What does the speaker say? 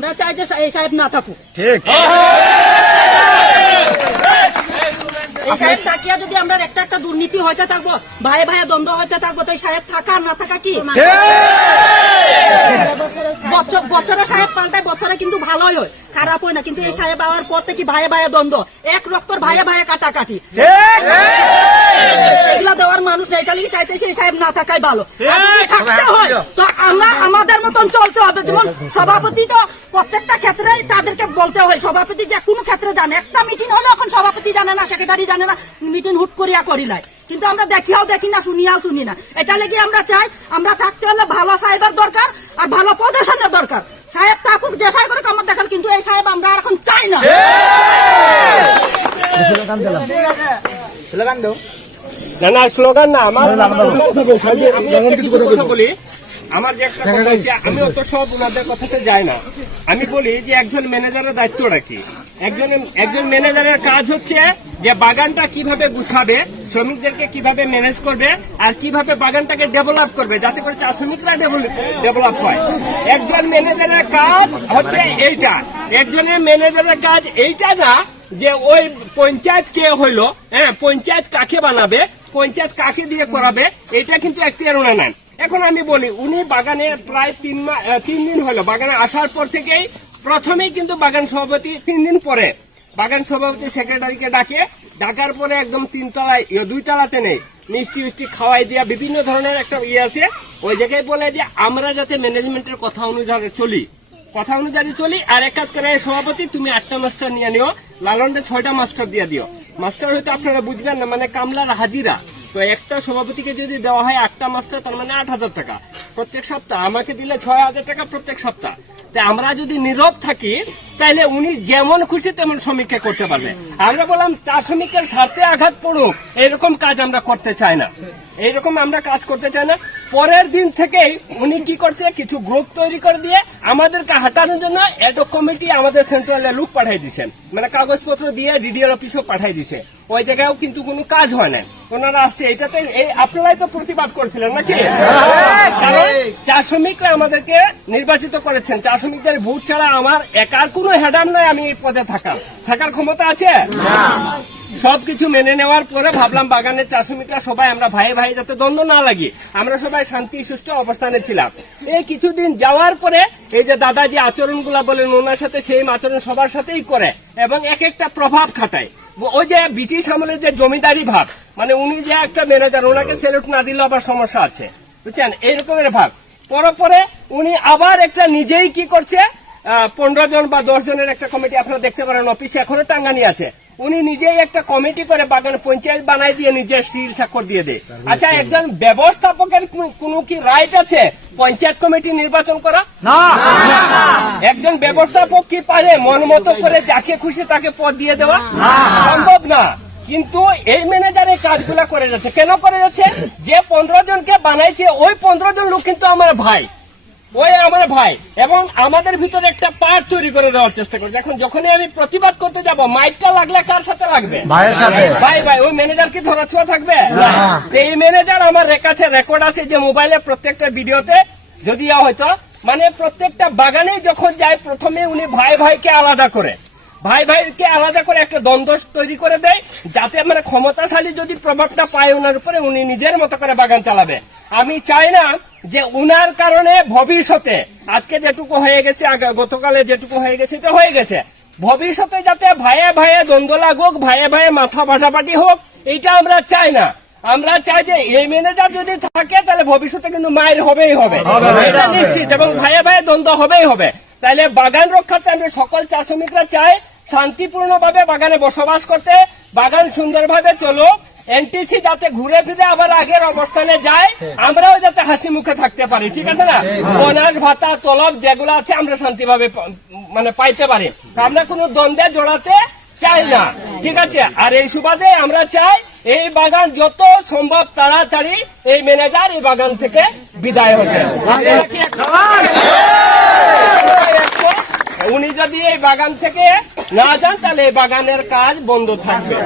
আমরা চাই যে এই সাহেব না থাকুক। ঠিক এই সাহেব থাকিয়া যদি আমরা একটা একটা দুর্নীতি হইতে থাকবো, ভাইয়ে ভাইয়ে দ্বন্দ্ব হইতে থাকবো, তো এই সাহেব থাকা না থাকা কি বছরে সাহেব পাল্টায়, বছরে কিন্তু ভালোই হয়, খারাপ হয় না। কিন্তু এই সাহেব আওয়ার পর থেকে ভাইয়ে ভাইয়ে দ্বন্দ্ব, এক রক্তর ভাইয়ে ভাইয়ে কাটাকাটি, এগুলা দেওয়ার মানুষ নেই। এটা লিখে চাইতেছি এই সাহেব না থাকাই ভালো। থাকতে হয় তো আমরা আমাদের মতন চলতে হবে। যেমন সভাপতি তো প্রত্যেকটা ক্ষেত্রে তাদেরকে বলতে হয়, সভাপতি যে কোনো ক্ষেত্রে জানে, একটা মিটিং হলে এখন সভাপতি জানে না, সেক্রেটারি জানে না, মিটিং হুট করিয়া করি নাই। কিন্তু আমরা দেখিয়াও দেখি না, শুনিয়াও শুনি না। এটা লেগে আমরা চাই, আমরা থাকতে হলে ভালো সাহেবের দরকার আর ভালো প্রশাসনের দরকার। সাহেব থাকুক, যে সাহেব করে আমার দেখাল, কিন্তু এই সাহেব আমরা এখন চাই না। না স্লোগান না, আমার কথা বলি। আমার যে একটা কথা হচ্ছে, আমি অত সব ওনাদের কথাতে যাই না। আমি বলি যে একজন ম্যানেজারের দায়িত্বটা কি? একজন ম্যানেজারের কাজ হচ্ছে যে বাগানটা কিভাবে গুছাবে, শ্রমিকদেরকে কিভাবে ম্যানেজ করবে, আর কিভাবে বাগানটাকে ডেভেলপ করবে, যাতে করে চা শ্রমিকরা ডেভেলপ হয়। একজন ম্যানেজারের কাজ হচ্ছে এইটা। একজনের ম্যানেজারের কাজ এইটা না যে ওই পঞ্চায়েত কে হইলো, হ্যাঁ, পঞ্চায়েত কাকে বানাবে, পঞ্চায়েত কাকে দিয়ে করাবে, এটা কিন্তু এখতিয়ার উনি নেন। এখন আমি বলি, উনি বাগানে প্রায় 3 দিন হলো, বাগানে আসার পর থেকেই প্রথমেই কিন্তু বাগান সভাপতি 3 দিন পরে বাগান সভাপতি সেক্রেটারিকে ডাকার পরে একদম 3 তলায়, 2 তলাতে নেই, মিষ্টি খাওয়াই দিয়া বিভিন্ন ধরনের একটা আছে। ওই জায়গায় বলে যে আমরা যাতে ম্যানেজমেন্টের কথা অনুযায়ী চলি, আর এক কাজ করে সভাপতি তুমি 8টা মাস্টার নিয়ে নিও, লালনটা 6টা মাস্টার দিয়ে দিও। মাস্টার হয়তো আপনারা বুঝবেন না, মানে কামলার হাজিরা। তো একটা সভাপতিকে যদি দেওয়া হয় 8টা মাস্টার, তার মানে 8,000 টাকা প্রত্যেক সপ্তাহ, আমাকে দিলে 6,000 টাকা প্রত্যেক সপ্তাহ। তাই আমরা যদি নীরব থাকি, তাহলে উনি যেমন খুশি তেমন শ্রমিককে করতে পারবে। আমরা বললাম চা শ্রমিকের স্বার্থে আঘাত পড়ুক, এরকম কাজ আমরা করতে চাই না, এইরকম আমরা কাজ করতে চাই না। পরের দিন থেকেই উনি কি করছে, কিছু গ্রুপ তৈরি করে দিয়ে আমাদেরকে হাঁটানোর জন্য এডক কমিটি আমাদের সেন্ট্রালে লোক পাঠাই দিচ্ছেন, মানে কাগজপত্র দিয়ে ডিডিআর অফিসেও পাঠাই দিছে। ওই জায়গায়ও কিন্তু কোনো কাজ হয় না, ওনারা আসছে। এটাতে আপনারাই তো প্রতিবাদ করছিলেন নাকি? কারণ চা শ্রমিকরা আমাদেরকে নির্বাচিত করেছেন। চা শ্রমিকদের ভোট ছাড়া আমার একার কোনো হেডাম নয়, আমি এই পদে থাকার ক্ষমতা আছে। সবকিছু মেনে নেওয়ার পরে ভাবলাম বাগানের চা শ্রমিকরা সবাই আমরা ভাই ভাই যাতে দ্বন্দ্ব না লাগি, আমরা সবাই শান্তি সুষ্ঠু অবস্থানে ছিলাম। এই কিছুদিন যাওয়ার পরে এই যে দাদা যে আচরণগুলা বলেন, ওনার সাথে সেই আচরণ সবার সাথেই করে এবং এক একটা প্রভাব খাটায়। ওই যে ব্রিটিশ আমলের যে জমিদারি ভাব, মানে উনি যে একটা ম্যানেজার, ওনাকে স্যালুট না দিলেও আবার সমস্যা আছে, বুঝছেন, এইরকমের ভাব। পরে উনি আবার একটা নিজেই কি করছে, 15 জন বা 10 জনের একটা কমিটি, আপনারা দেখতে পারেন অফিসে এখনো টাঙ্গানি আছে। উনি নিজেই একটা কমিটি করে বাগান পঞ্চায়েত বানাই দিয়ে নিজের সিল স্বাক্ষর দিয়ে দেয়। আচ্ছা, একজন ব্যবস্থাপকের কোন কি রাইট আছে পঞ্চায়েত কমিটি নির্বাচন করা? না। একজন ব্যবস্থাপক কি পারে মন মতো করে যাকে খুশি তাকে পদ দিয়ে দেওয়া? সম্ভব না। কিন্তু এই ম্যানেজারের কাজগুলা করে যাচ্ছে। কেন করে যাচ্ছে? যে 15 জনকে বানাইছে, ওই 15 জন লোক কিন্তু আমার ভাই, এবং আমাদের ভিতরে একটা পার্ট তৈরি করে দেওয়ার চেষ্টা করছে। এখন যখনই আমি প্রতিবাদ করতে যাব, মাইকটা লাগলে কার সাথে লাগবে? ভাইয়ের সাথে। ভাই ওই ম্যানেজার কি ধরা ছোঁয়া থাকবে? এই ম্যানেজার আমার কাছে রেকর্ড আছে, যে মোবাইলে প্রত্যেকটা ভিডিওতে যদি হয়তো, মানে প্রত্যেকটা বাগানে যখন যায়, প্রথমে উনি ভাইকে আলাদা করে একটা দ্বন্দ্ব তৈরি করে দেয়, যাতে মানে ক্ষমতাশালী যদি প্রভাবটা পায় ওনার উপরে, উনি নিজের মতো করে বাগান চালাবে। আমি চাই না যে উনার কারণে ভবিষ্যতে, আজকে যেটুকু হয়ে গেছে, গতকালে যেটুকু হয়ে গেছে, এটা হয়ে গেছে, ভবিষ্যতে যাতে ভাইয়ে দ্বন্দ্ব লাগুক, ভাইয়ে মাথা ফাটাফাটি হোক, এইটা আমরা চাই না। আমরা চাই যে এই ম্যানেজার যদি থাকে, তাহলে ভবিষ্যতে কিন্তু মায়ের হবেই হবে, এটা নিশ্চিত, এবং ভাইয়ে দ্বন্দ্ব হবেই হবে। তাহলে বাগান রক্ষার্থে আমরা সকল চা শ্রমিকরা চাই শান্তিপূর্ণভাবে বাগানে বসবাস করতে, বাগান সুন্দরভাবে চলুক, এনটিসি যাতে ঘুরে ফিরে আবার আগের অবস্থানে যায়, আমরাও যাতে হাসি মুখে থাকতে পারি, ঠিক আছে না? বোনাস ভাতা তলব যেগুলো আছে আমরা শান্তিভাবে মানে পাইতে পারি। আমরা কোনো দ্বন্দ্বে জড়াতে চাই না, ঠিক আছে? আর এই সুবাদে আমরা চাই এই বাগান যত সম্ভব তাড়াতাড়ি এই ম্যানেজার এই বাগান থেকে বিদায় হচ্ছে। উনি যদি এই বাগান থেকে না যান, তাহলে এই বাগানের কাজ বন্ধ থাকবে।